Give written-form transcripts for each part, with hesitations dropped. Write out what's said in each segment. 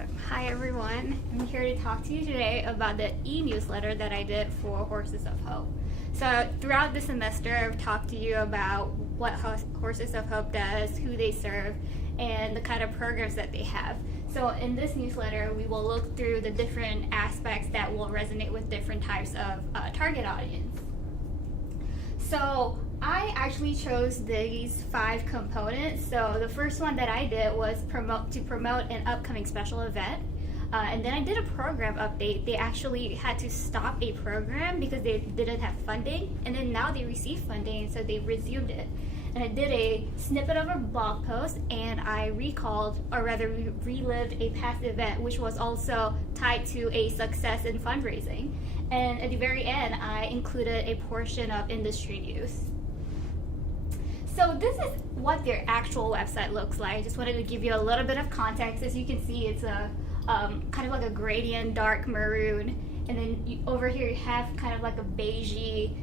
So, hi everyone, I'm here to talk to you today about the e-newsletter that I did for Horses of Hope. So throughout the semester, I've talked to you about what Horses of Hope does, who they serve, and the kind of programs that they have. So in this newsletter, we will look through the different aspects that will resonate with different types of target audience. So I actually chose these 5 components. So the first one that I did was to promote an upcoming special event. And then I did a program update. They actually had to stop a program because they didn't have funding. And then now they received funding, so they resumed it. And I did a snippet of a blog post, and I relived a past event, which was also tied to a success in fundraising. And at the very end, I included a portion of industry news. So this is what their actual website looks like. I just wanted to give you a little bit of context. As you can see, it's a kind of like a gradient dark maroon, and then over here you have kind of like a beigey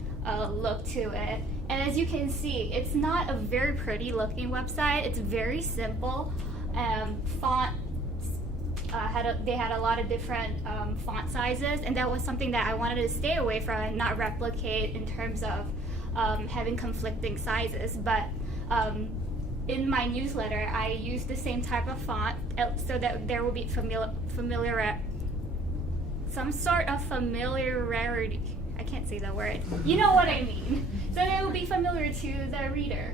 look to it. And as you can see, it's not a very pretty looking website. It's very simple. Font they had a lot of different font sizes, and that was something that I wanted to stay away from and not replicate in terms of having conflicting sizes. But in my newsletter, I used the same type of font so that there will be some sort of familiarity. I can't say that word. You know what I mean. So that it will be familiar to the reader.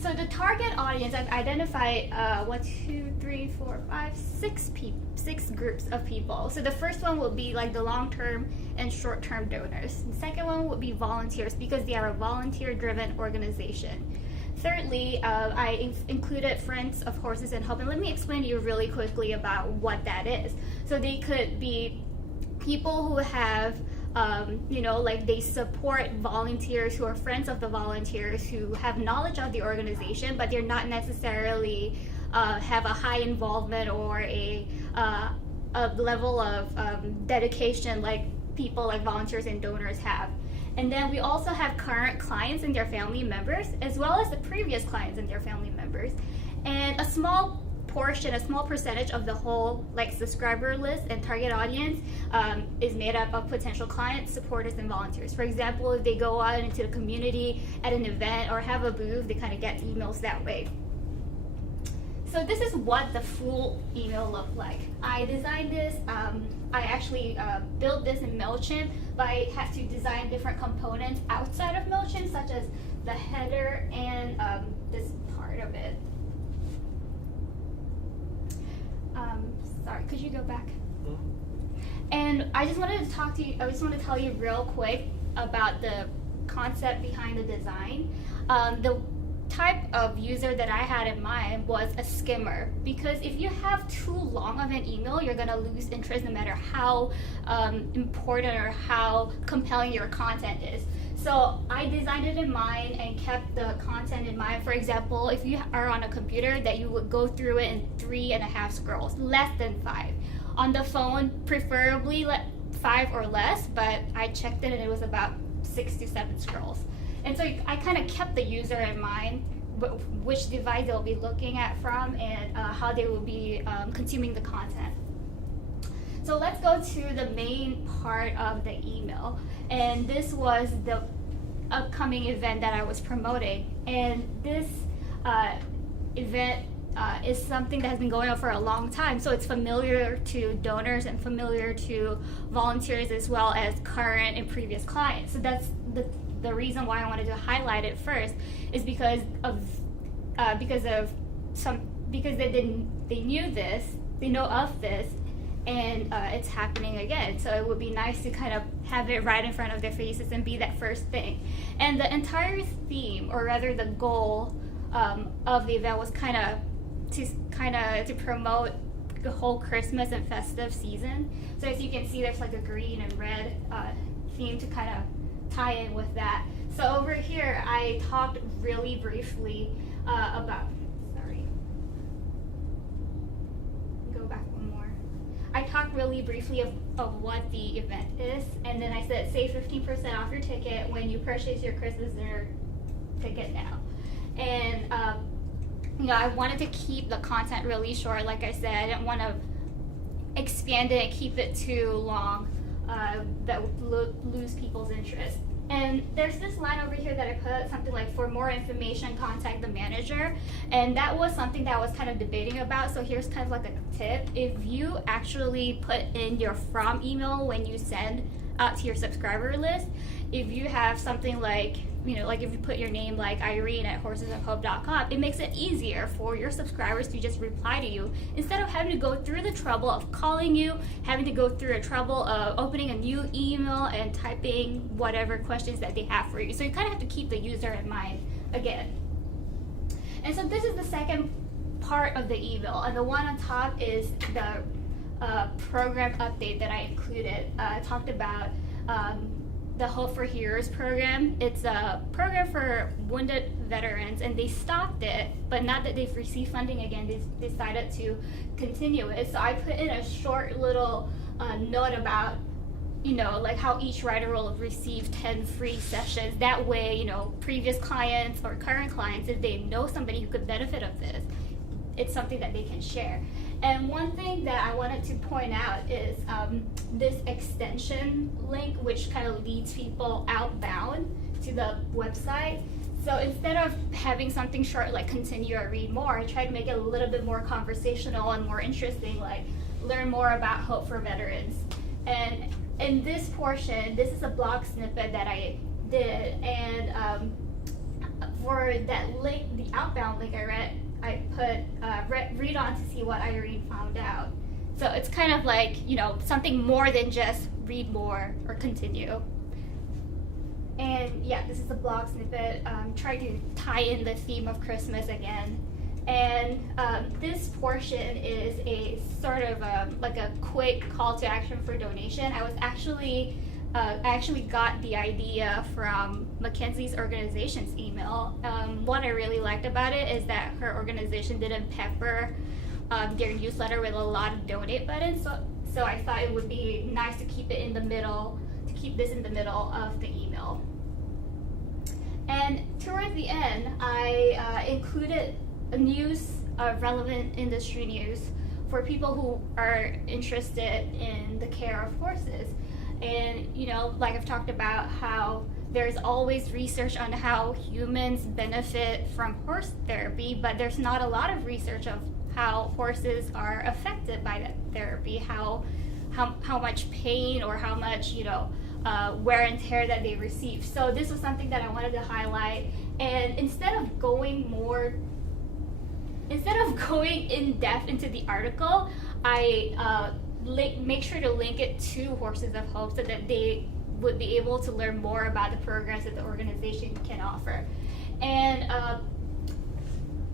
So the target audience, I've identified 6 groups of people. So the first one will be like the long-term and short-term donors. The second one would be volunteers, because they are a volunteer-driven organization. Thirdly, I included Friends of Horses and Hope, and let me explain to you really quickly about what that is. So they could be people who have like they support volunteers who are friends of the volunteers who have knowledge of the organization, but they're not necessarily have a high involvement or a level of dedication like people like volunteers and donors have. And then we also have current clients and their family members, as well as the previous clients and their family members. And a small percentage of the whole subscriber list and target audience is made up of potential clients, supporters, and volunteers. For example, if they go out into the community at an event or have a booth, they kind of get emails that way. So this is what the full email looked like. I designed this, I actually built this in MailChimp, but I had to design different components outside of MailChimp, such as the header and this part of it. Sorry, could you go back? And I just wanted to talk to you, I just want to tell you real quick about the concept behind the design. The type of user that I had in mind was a skimmer, because if you have too long of an email, you're going to lose interest no matter how important or how compelling your content is. So I designed it in mind and kept the content in mind. For example, if you are on a computer, that you would go through it in 3.5 scrolls, less than 5. On the phone, preferably 5 or less, but I checked it and it was about 6 to 7 scrolls. And so I kind of kept the user in mind, which device they'll be looking at from, and how they will be consuming the content. So let's go to the main part of the email. And this was the upcoming event that I was promoting. And this event is something that has been going on for a long time. So it's familiar to donors and familiar to volunteers, as well as current and previous clients. So that's the reason why I wanted to highlight it first, is because they knew this, they know of this, and it's happening again. So it would be nice to kind of have it right in front of their faces and be that first thing. And the entire theme, or rather the goal of the event, was to promote the whole Christmas and festive season. So as you can see, there's like a green and red theme to kind of tie in with that. So over here, I talked really briefly about, go back one more. I talked really briefly of what the event is, and then I said save 15% off your ticket when you purchase your Christmas dinner ticket now. And I wanted to keep the content really short. Like I said, I didn't want to expand it and keep it too long that would lose people's interest. And there's this line over here that I put something like, for more information, contact the manager. And that was something that I was kind of debating about. So here's kind of like a tip. If you actually put in your from email when you send out to your subscriber list, if you have something like, like if you put your name like irene@horsesofhope.com, it makes it easier for your subscribers to just reply to you instead of having to go through the trouble of calling you, having to go through a trouble of opening a new email and typing whatever questions that they have for you. So you kind of have to keep the user in mind again. And so this is the second part of the email, and the one on top is the program update that I included. I talked about the Hope for Heroes program. It's a program for wounded veterans, and they stopped it, but now that they've received funding again, they decided to continue it. So I put in a short little note about, like how each writer will receive 10 free sessions. That way, previous clients or current clients, if they know somebody who could benefit of this, it's something that they can share. And one thing that I wanted to point out is this extension link, which kind of leads people outbound to the website. So instead of having something short like continue or read more, I tried to make it a little bit more conversational and more interesting, like learn more about Hope for Veterans. And in this portion, this is a blog snippet that I did, and for that link, the outbound link I put read on to see what Irene found out. So it's kind of like, something more than just read more or continue. And yeah, this is a blog snippet. Try to tie in the theme of Christmas again. And this portion is a sort of like a quick call to action for donation. I actually got the idea from Mackenzie's organization's email. What I really liked about it is that her organization didn't pepper their newsletter with a lot of donate buttons. So I thought it would be nice to keep it in the middle, this in the middle of the email. And towards the end, I included a news, relevant industry news for people who are interested in the care of horses. And like I've talked about, how there's always research on how humans benefit from horse therapy, but there's not a lot of research of how horses are affected by that therapy, how much pain or how much wear and tear that they receive. So this was something that I wanted to highlight. And instead of going in depth into the article, I make sure to link it to Horses of Hope so that they would be able to learn more about the programs that the organization can offer. And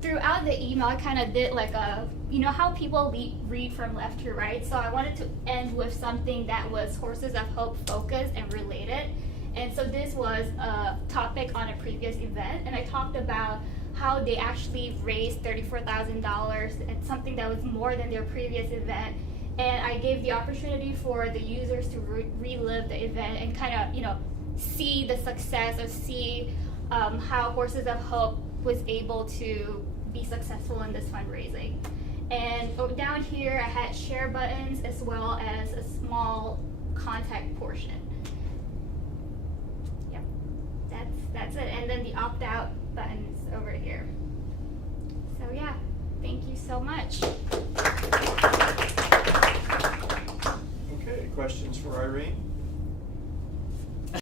throughout the email, I kind of did like how people read from left to right. So I wanted to end with something that was Horses of Hope focused and related. And so this was a topic on a previous event, and I talked about how they actually raised $34,000 and something that was more than their previous event. And I gave the opportunity for the users to relive the event and kind of, see the success or see how Horses of Hope was able to be successful in this fundraising. And down here, I had share buttons as well as a small contact portion. Yep, that's it. And then the opt-out buttons over here. So yeah, thank you so much. Okay, questions for Irene?